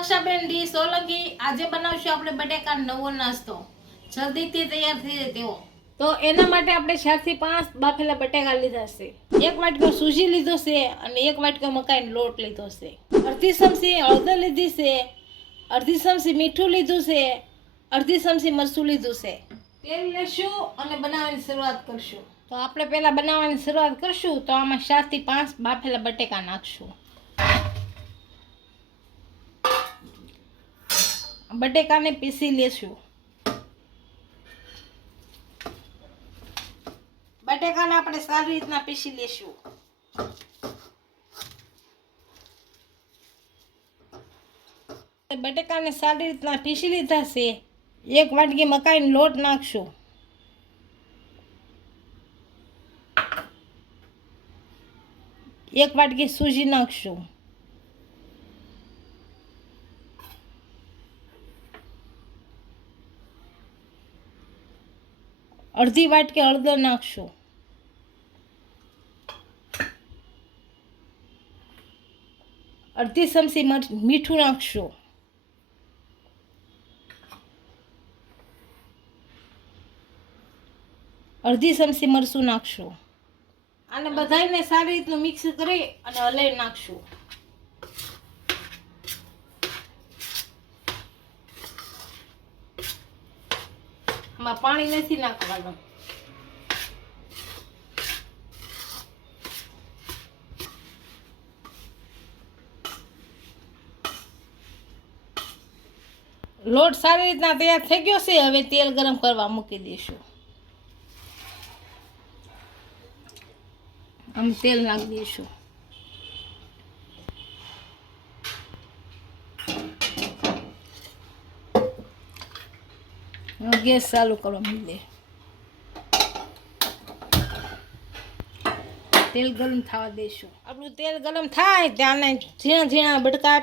દક્ષાબેન D Solanki આજે બનાવશું આપણે બટેકાનો નવો નાસ્તો જલ્દીથી તૈયાર થઈ જાય તેવો। તો એના માટે આપણે 4 થી 5 બાફેલા બટેકા લીધા છે, 1 વાટકો સૂજી લીધો છે અને 1 વાટકો મકાઈનો લોટ લીધો છે, અડધી ચમચી હળદર લીધી છે, અડધી ચમચી મીઠું લીધું છે, અડધી ચમચી મરચું લીધું છે। તેલ લેશું અને બનાવવાની શરૂઆત કરશું। તો આપણે પહેલા બનાવવાની શરૂઆત કરશું તો આમાં 4 થી 5 બાફેલા બટેકા નાખશું। બટેકાને પીસી લેશું। બટેકાને આપણે સારી રીતના પીસી લેશું। બટેકાને સારી રીતના પીસી લીધા છે। 1 વાટકી મકાઈનો લોટ નાખશું, 1 વાટકી સૂજી નાખશું, અડધી વાટકી હળદર નાખશું, અડધી ચમચી મીઠું નાખશું, અડધી ચમચી મરચું નાખશું। આને બધાને સારી રીતનું મિક્સ કરી અને હલાવી નાખશું। આમાં પાણી નથી નાખવાનું। લોટ સારી રીતના તૈયાર થઈ ગયો છે। હવે તેલ ગરમ કરવા મૂકી દઈશું। આમ તેલ નાખી દઈશું। ગેસ ચાલુ કરવા માંડે। તેલ ગરમ થવા દઈશું। આપણું તેલ ગરમ થાય ત્યાં ઝીણા ઝીણા બટકા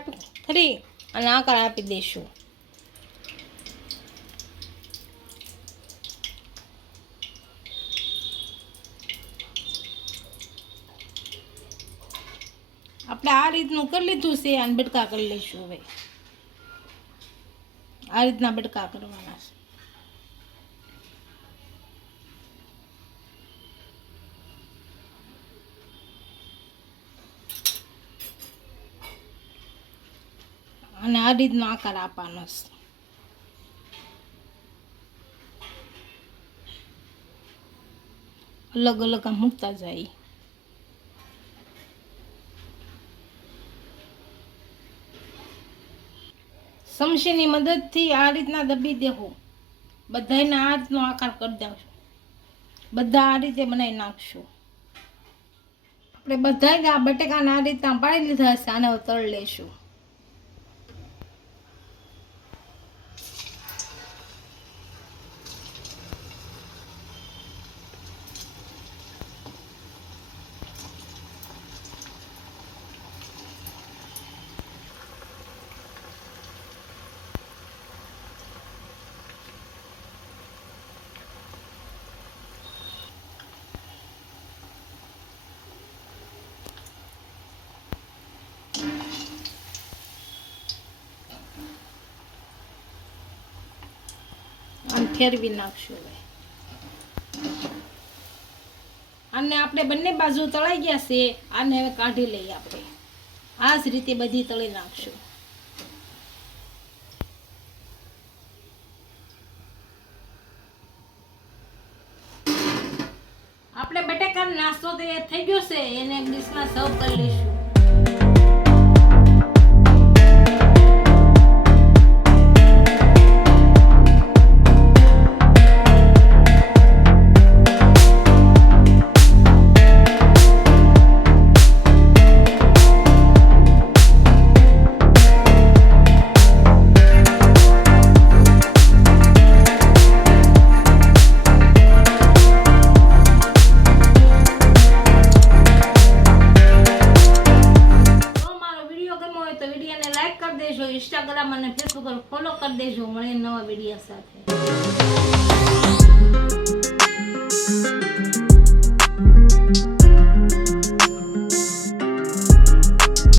ફરી અને આકાર આપી દઈશું। આપણે આ રીતનું કરી લીધું છે અને બટકા કરી લઈશું। હવે આ રીતના બટકા કરવાના છે। અને આ રીતનો આકાર આપવાનો છે। અલગ અલગ મૂકતા જાય। ચમચીની મદદથી આ રીતના દબી દેવું। બધાને આ રીતનો આકાર કરી દેશું। બધા આ રીતે બનાવી નાખશું। આપણે બધાને આ બટેકાને આ રીતના પાડી લીધા છે। આને તળી લઈશું। ફેરવી નાખશું। આને આપણે બંને બાજુ તળાઈ ગયા છે। આને હવે કાઢી લઈએ। આપણે આ જ રીતે બધી તળી નાખશું। આપણે બટેકાનો નાસ્તો તૈયાર થઈ ગયો છે। એને ડીશમાં સર્વ કરી લઈશું। ઇન્સ્ટાગ્રામ અને ફેસબુક પર ફોલો કરી દેજો। મળીએ નવા વિડીયો સાથે।